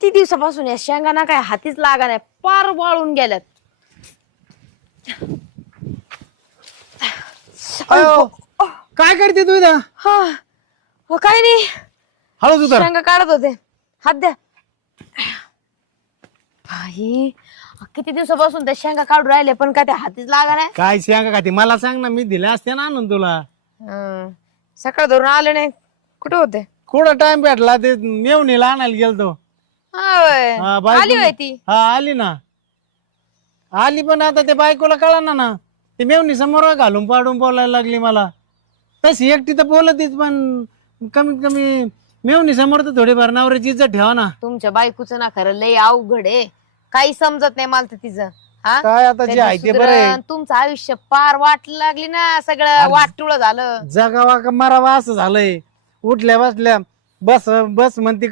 किती दिवसापासून या शेंगाना काय हातीच लागा नाही, पार वाळून गेल्यात. अयो, काय करते तू इथं? हा हो, काय नाही, हळूच उतर. शेंगा काढत होते. हात द्या. भाई किती दिवसापासून त्या शेंगा काढून राहिले पण काय त्या हातीच लागा नाही. काय शेंगा खाते मला सांग ना, मी दिल्या असते ना आणून तुला. सकाळ धरून आले नाही, कुठे होते? कुठं टाइम भेटला ते मेवणीला आणायला गेलतो. हा होय. हा, बायको- आली होय ती. हा आली ना, आली पण आता ते बायकोला कळना ना, ते मेवणी समोर घालून पाडून बोलायला लागली मला. तशी एकटी तर बोलतीच पण कमीत कमी मेवणी समोर तर थोडीफार नवऱ्याची इज्जत ठेवा ना. तुमच्या बायकोचं ना खरं लय अवघड आहे, काही समजत नाही मला तर तिचं. हा काय आता जे आहे ते बरं आहे. सुधरण, तुमचं आयुष्य पार वाट लागली ना, सगळं वाटुळ झालं. जगावा का मरावा असं झालंय. उठल्या बसल्या बस बस म्हणते